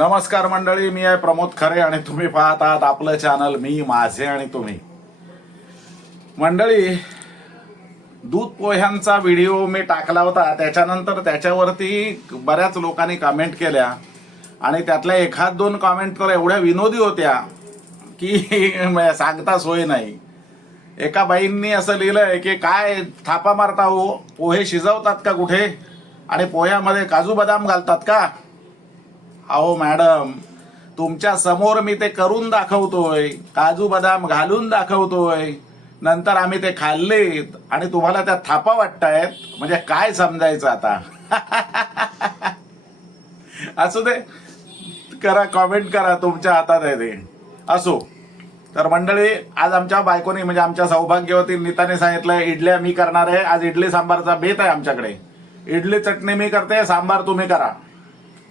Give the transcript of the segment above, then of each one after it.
नमस्कार मंडळी, मी आहे प्रमोद खरे आणि तुम्ही पाहत आहात आपलं चॅनल मी माझे आणि तुम्ही. मंडळी, दूध पोह्यांचा व्हिडिओ मी टाकला होता, त्याच्यानंतर त्याच्यावरती बऱ्याच लोकांनी कमेंट केल्या आणि त्यातल्या एखाद दोन कमेंट तर एवढ्या विनोदी होत्या की सांगता सोय नाही. एका बाईंनी असं लिहिलंय की काय थापा मारता हो, पोहे शिजवतात का कुठे आणि पोह्यामध्ये काजू बदाम घालतात का? अहो मॅडम, तुमच्या समोर मी ते करून दाखवतोय, काजू बदाम घालून दाखवतोय, नंतर आम्ही ते खाल्लेत आणि तुम्हाला त्या थापा वाटतायत. म्हणजे काय समजायचं आता? असू दे, करा, कॉमेंट करा, तुमच्या हातात आहे ते. असो तर मंडळी, आज आमच्या बायकोनी म्हणजे आमच्या सौभाग्यवती नीताने सांगितलंय इडल्या मी करणार आहे. आज इडली सांबारचा बेत आहे आमच्याकडे. इडली चटणी मी करते, सांबार तुम्ही करा.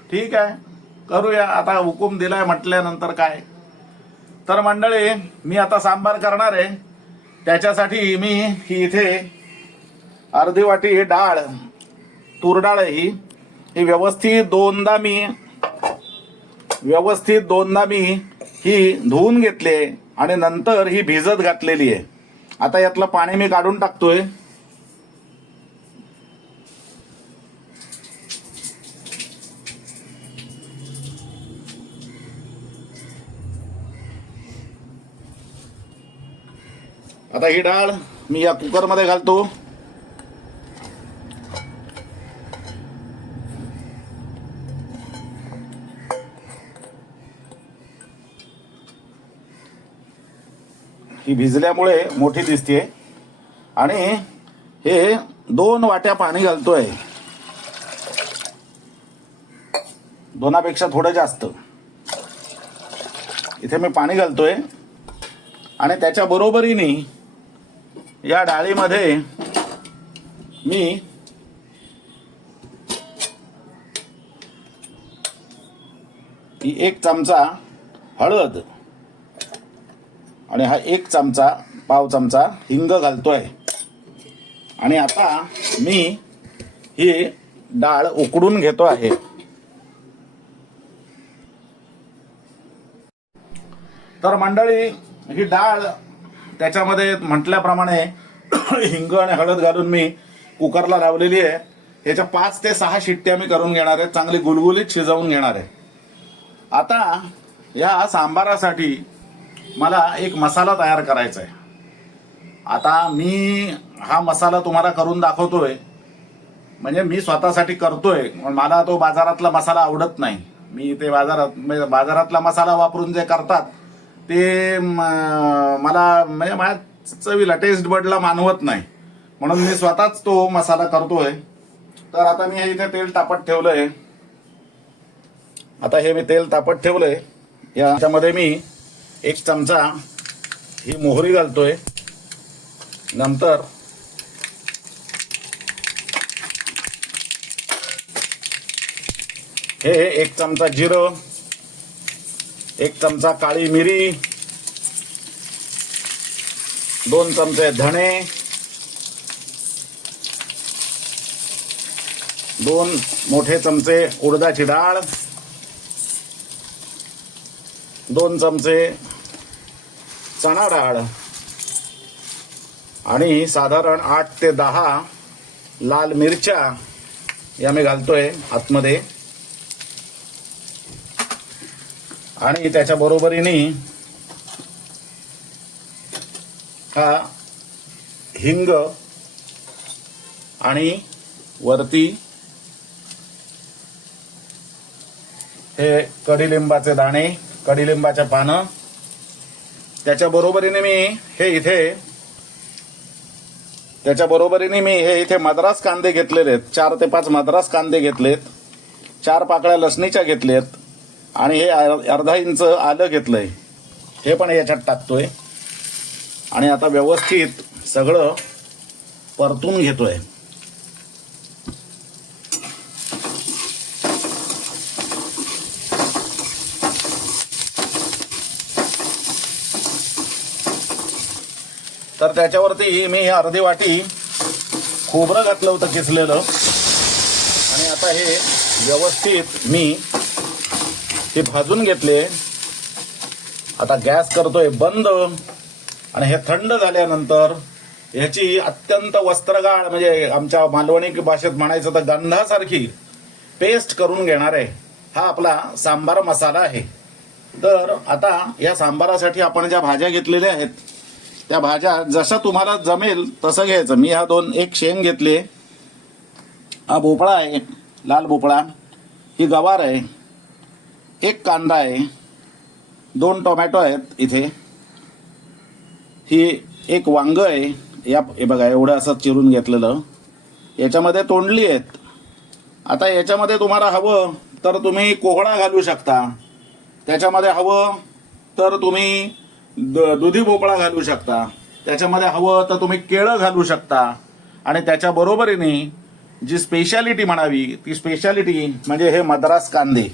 ठीक आहे, करूया. आता हुकूम दिलाय म्हटल्यानंतर काय. तर मंडळी, मी आता सांबार करणार आहे. त्याच्यासाठी मी ही इथे अर्धी वाटी डाळ, तूर डाळ ही व्यवस्थित दोनदा मी ही धुवून घेतली आणि नंतर ही भिजत घातलेली आहे. आता यातलं पाणी मी काढून टाकतोय. आता ही डाळ मी या कुकरमध्ये घालतो. ही भिजल्यामुळे मोठी दिसते आणि हे 2 वाट्या पाणी घालतोय, 2पेक्षा थोडं जास्त इथे मी पाणी घालतोय. आणि त्याच्या बरोबरीने या डाळीमध्ये मी ही 1 चमचा हळद आणि हा 1 चमचा, पाव चमचा हिंग घालतोय. आणि आता मी ही डाळ उकडून घेतो आहे. तर मंडळी, ही डाळ त्याच्यामध्ये म्हटल्याप्रमाणे हिंग आणि हळद घालून मी कुकरला लावलेली आहे. ह्याच्या 5 ते 6 शिट्ट्या मी करून घेणार आहे, चांगली गुलगुलीत शिजवून घेणार आहे. आता या सांबारासाठी मला एक मसाला तयार करायचा आहे. आता मी हा मसाला तुम्हाला करून दाखवतोय, म्हणजे मी स्वतःसाठी करतोय. मला तो बाजारातला मसाला आवडत नाही. मी ते बाजारातला मसाला वापरून जे करतात ते मला म्हणजे माझ्या चवीला, टेस्ट बडला मानवत नाही, म्हणून मी स्वतःच तो मसाला करतोय. तर आता मी इथे तेल तापत ठेवलंय. आता हे मी तेल तापत ठेवलंय. याच्यामध्ये मी 1 चमचा ही मोहरी घालतोय. नंतर हे 1 चमचा जिरं, 1 चमचा काळी मिरी, 2 चमचे धणे, 2 मोठे चमचे उडदाची डाळ, 2 चमचे चणा डाळ आणि साधारण 8 ते 10 लाल मिरच्या या मी घालतोय आतमध्ये. आणि त्याच्या बरोबरीने हा हिंग आणि वरती हे कडीलिंबाचे दाणे, कडीलिंबाच्या पानं. त्याच्या बरोबरीने मी हे इथे मद्रास कांदे घेतलेले आहेत. 4 ते 5 मद्रास कांदे घेतलेत, 4 पाकळ्या लसणीच्या घेतलेत आणि हे अर्धा इंच आलं घेतलंय, हे पण याच्यात टाकतोय. आणि आता व्यवस्थित सगळं परतून घेतोय. तर त्याच्यावरती मी अर्धी वाटी खोबरं घातलं होतं किसलेलं. आणि आता हे व्यवस्थित मी हे भाजून घेतले. आता गॅस करतोय बंद आणि हे थंड झाल्यानंतर ह्याची अत्यंत वस्त्रगाळ म्हणजे आमच्या मालवणी भाषेत म्हणायचं तर गंधासारखी पेस्ट करून घेणार आहे. हा आपला सांबार मसाला आहे. तर आता या सांबारासाठी आपण ज्या भाज्या घेतलेल्या आहेत त्या भाज्या जशा तुम्हाला जमेल तसं घ्यायचं. मी ह्या एक शेंग घेतले, हा भोपळा आहे लाल भोपळा, ही गवार आहे, एक कांदा आहे, 2 टोमॅटो आहेत इथे, ही एक वांग आहे. हे बघा एवढं असं चिरून घेतलेलं. याच्यामध्ये तोंडली आहेत. आता याच्यामध्ये तुम्हाला हवं तर तुम्ही कोहळा घालू शकता, त्याच्यामध्ये हवं तर तुम्ही दुधी भोपळा घालू शकता, त्याच्यामध्ये हवं तर तुम्ही केळं घालू शकता. आणि त्याच्या बरोबरीने जी स्पेशालिटी म्हणावी ती स्पेशालिटी म्हणजे हे मद्रास कांदे.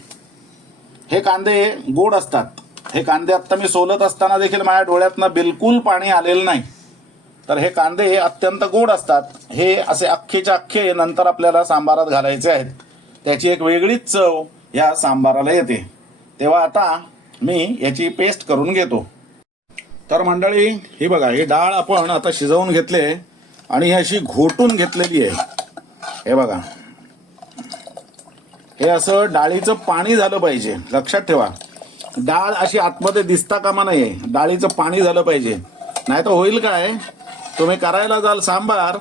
हे कांदे गोड असतात. हे कांदे आत्ता मी सोलत असताना देखील माझ्या डोळ्यातनं बिलकुल पाणी आलेलं नाही. तर हे कांदे अत्यंत गोड असतात. हे असे अख्खेच्या अख्खे नंतर आपल्याला सांबारात घालायचे आहेत. त्याची एक वेगळीच चव या सांबाराला येते. तेव्हा आता मी याची पेस्ट करून घेतो. तर मंडळी ही बघा, ही डाळ आपण आता शिजवून घेतले आणि ही अशी घोटून घेतलेली आहे. हे बघा, हे असं डाळीचं पाणी झालं पाहिजे. लक्षात ठेवा, डाळ अशी आतमध्ये दिसता कामा नये, डाळीचं पाणी झालं पाहिजे. नाही तर होईल काय, तुम्ही करायला जाल सांबार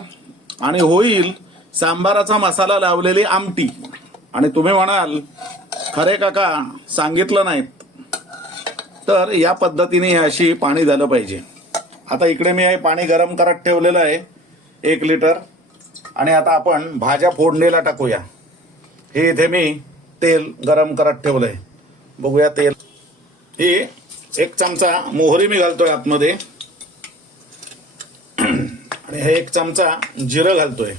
आणि होईल सांबाराचा मसाला लावलेली आमटी आणि तुम्ही म्हणाल खरे काका सांगितलं नाहीत. तर या पद्धतीने अशी पाणी झालं पाहिजे. आता इकडे मी हे पाणी गरम करत ठेवलेलं आहे 1 लिटर. आणि आता आपण भाज्या फोडणीला टाकूया. हे इथे मी तेल गरम करत ठेवलंय. बघूया तेल. हे 1 चमचा मोहरी मी घालतोय आतमध्ये आणि हे 1 चमचा जिरं घालतोय.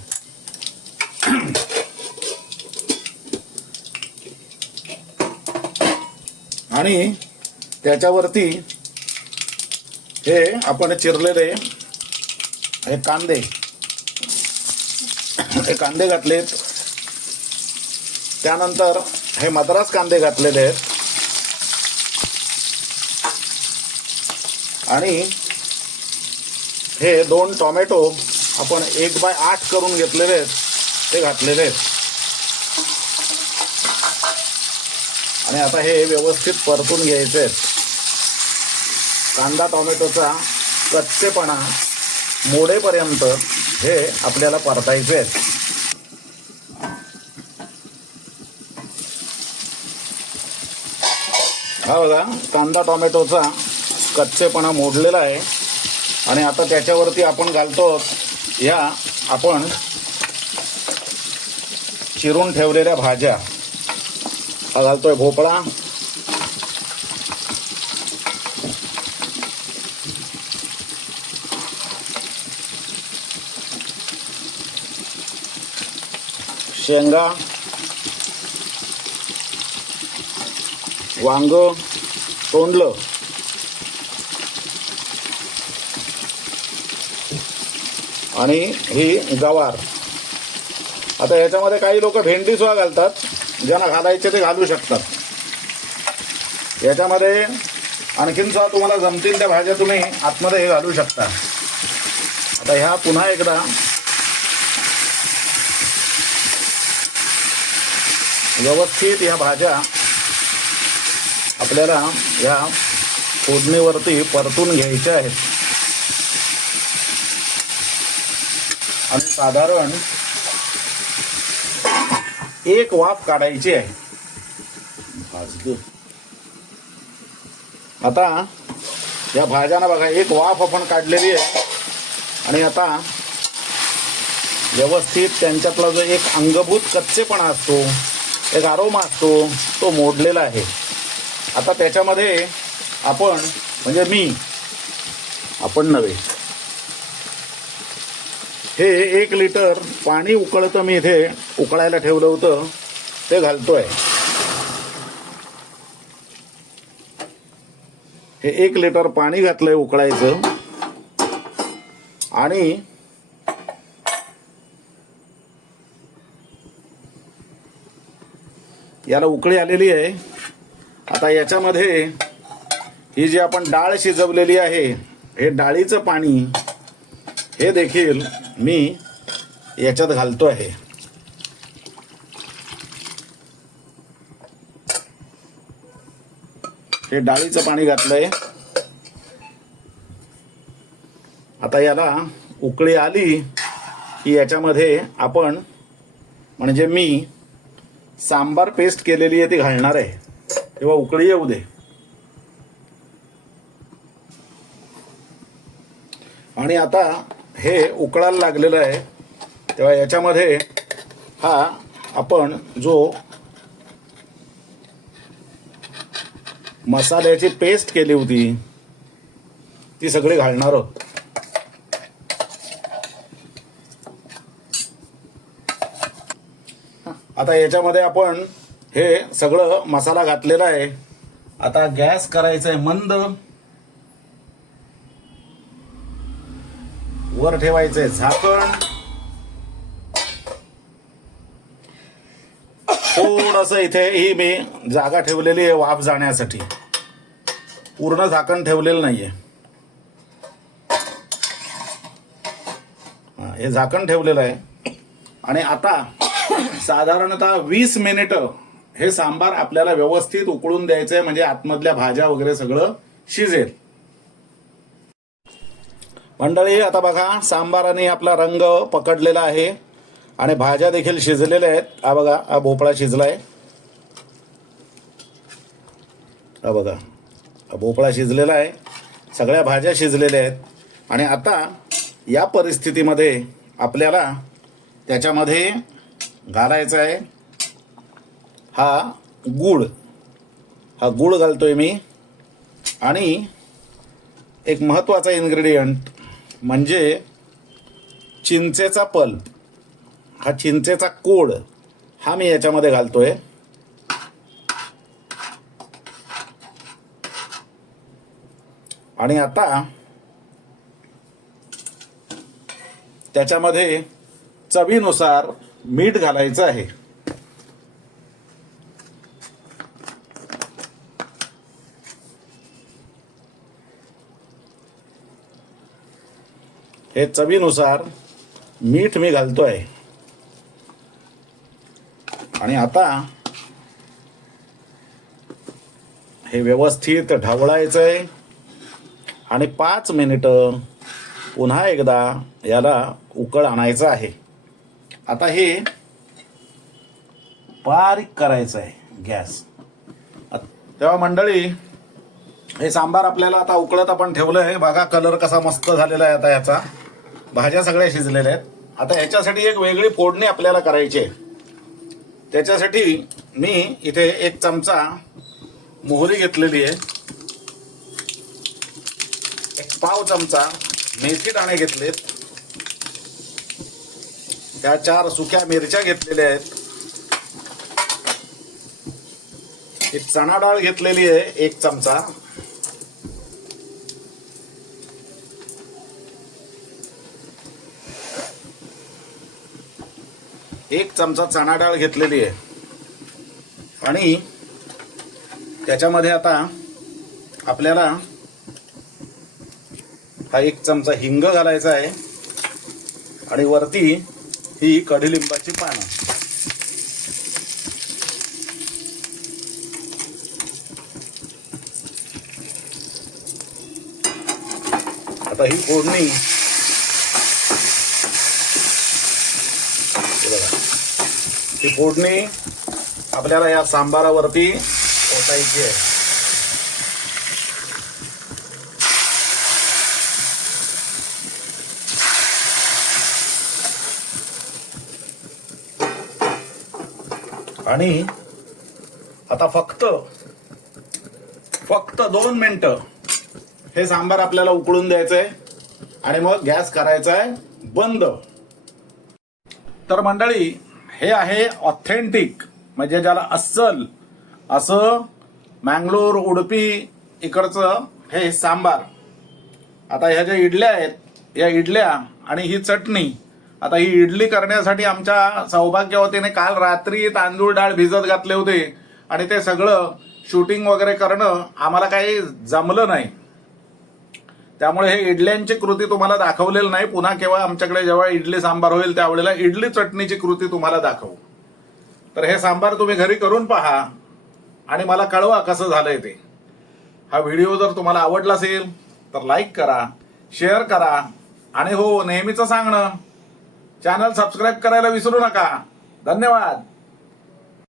आणि त्याच्यावरती हे आपण चिरलेले हे कांदे घातलेत. त्यानंतर हे मद्रास कांदे घातलेले आहेत आणि हे 2 टोमॅटो आपण 1/8 करून घेतलेले आहेत ते घातलेले आहेत. आणि आता हे व्यवस्थित परतून घ्यायचे आहेत. कांदा टोमॅटोचा कच्चेपणा मोडेपर्यंत हे आपल्याला परतायचे आहेत. हा बघा, कांदा टोमॅटोचा कच्चेपणा मोडलेला आहे. आणि आता त्याच्यावरती आपण घालतो या आपण चिरून ठेवलेल्या भाज्या. हा घालतोय भोपळा, शेंगा, वांग तोंडलं, आणि ही गवार. आता याच्यामध्ये काही लोक भेंडी सुद्धा घालतात. ज्यांना घालायचे ते घालू शकतात. याच्यामध्ये आणखीन सुद्धा तुम्हाला जमतील त्या भाज्या तुम्ही आतमध्ये हे घालू शकता. आता ह्या पुन्हा एकदा व्यवस्थित ह्या भाज्या आपल्याला या फोडणीवरती परतून घ्यायच्या आहेत. आणि साधारण 1 वाफ काढायची आहे. आता या भाज्यांना बघा 1 वाफ आपण काढलेली आहे. आणि आता व्यवस्थित त्यांच्यातला जो एक अंगभूत कच्चेपणा असतो, एक आरोमा असतो, तो मोडलेला आहे. आता त्याच्यामध्ये आपण म्हणजे आपण नव्हे, हे 1 लिटर पाणी उकळतं मी इथे उकळायला ठेवलं होतं ते घालतोय. हे 1 लिटर पाणी घातलंय उकळायचं. आणि याला उकळी आलेली आहे. आता याच्यामध्ये ही जी आपण डाळ शिजवलेली आहे, हे डाळीचं पाणी हे देखील मी याच्यात घालतो आहे. हे डाळीचं पाणी घातलंय. आता याला उकळी आली की याच्यामध्ये आपण म्हणजे मी सांबार पेस्ट केलेली आहे ती घालणार आहे. तेव्हा उकळी येऊ दे. आणि आता हे उकळायला लागलेलं आहे, तेव्हा याच्यामध्ये हा आपण जो मसाल्याची पेस्ट केली होती ती सगळी घालणार आहोत. आता याच्यामध्ये आपण हे सगळं मसाला घातलेला आहे. आता गॅस करायचा आहे मंद, वर ठेवायचंय झाकण. थोडंसं इथे ही मी जागा ठेवलेली आहे वाफ जाण्यासाठी, पूर्ण झाकण ठेवलेलं नाहीये. हे झाकण ठेवलेलं आहे. आणि आता साधारणतः 20 मिनिटं हे सांबार आपल्याला व्यवस्थित उकळून द्यायचंय, म्हणजे आतमधल्या भाज्या वगैरे सगळं शिजेल. मंडळी आता बघा, सांबाराने आपला रंग पकडलेला आहे आणि भाज्या देखील शिजलेल्या आहेत. हा बघा, हा भोपळा शिजलाय. हा बघा, हा भोपळा शिजलेला आहे, सगळ्या भाज्या शिजलेल्या आहेत. आणि आता या परिस्थितीमध्ये आपल्याला त्याच्यामध्ये घालायचा आहे हा गूळ. हा गूळ घालतोय मी. आणि एक महत्त्वाचा इन्ग्रेडियंट म्हणजे चिंचेचा पल्प, हा चिंचेचा कोड हा मी याच्यामध्ये घालतोय. आणि आता त्याच्यामध्ये चवीनुसार मीठ घालायचं आहे. हे चवीनुसार मीठ मी घालतोय. आणि आता हे व्यवस्थित ढवळायचंय आणि 5 मिनिटं पुन्हा एकदा याला उकळ आणायचं आहे. आता हे बारीक करायचं आहे गॅस. तेव्हा मंडळी हे सांबार आपल्याला आता उकळत आपण ठेवलं आहे. बघा कलर कसा मस्त झालेला आहे. आता याचा भाज्या सगळ्या शिजलेल्या आहेत. आता ह्याच्यासाठी एक वेगळी फोडणी आपल्याला करायची आहे. त्याच्यासाठी मी इथे 1 चमचा मोहरी घेतलेली आहे, 1 पाव चमचा मेथी दाणे घेतलेत, त्या 4 सुक्या मिरच्या घेतलेल्या आहेत, एक चणा डाळ घेतलेली आहे 1 चमचा, एक चमचा चणा डाळ घेतलेली आहे. आणि त्याच्यामध्ये आता आपल्याला हा 1 चमचा हिंग घालायचा आहे. आणि वरती ही कडुलिंबाची पानं. आता ही फोडणी ही फोडणी आपल्याला या सांबारावरती ओतायची आहे. आणि आता फक्त 2 मिनिटं हे सांबार आपल्याला उकळून द्यायचंय आणि मग गॅस करायचा आहे बंद. तर मंडळी, हे आहे ऑथेंटिक, म्हणजे ज्याला अस्सल असं मँगलोर उडुपी इकडचं हे सांबार. आता ह्या ज्या इडल्या आहेत, या इडल्या आणि ही चटणी. आता ही इडली करण्यासाठी आमच्या सौभाग्यवतीने काल रात्री तांदूळ डाळ भिजत घातले होते आणि ते सगळं शूटिंग वगैरे करणं आम्हाला काही जमलं नाही, त्यामुळे हे इडल्यांची कृती तुम्हाला दाखवलेली नाही. पुन्हा केव्हा आमच्याकडे जेव्हा इडली सांबार होईल त्यावेळेला इडली चटणीची कृती तुम्हाला दाखवू. तर हे सांबार तुम्ही घरी करून पहा आणि मला कळवा कसं झालंय ते. हा व्हिडिओ जर तुम्हाला आवडला असेल तर लाईक करा, शेअर करा आणि हो नेहमीचं सांगणं, चॅनल सबस्क्राईब करायला विसरू नका. धन्यवाद.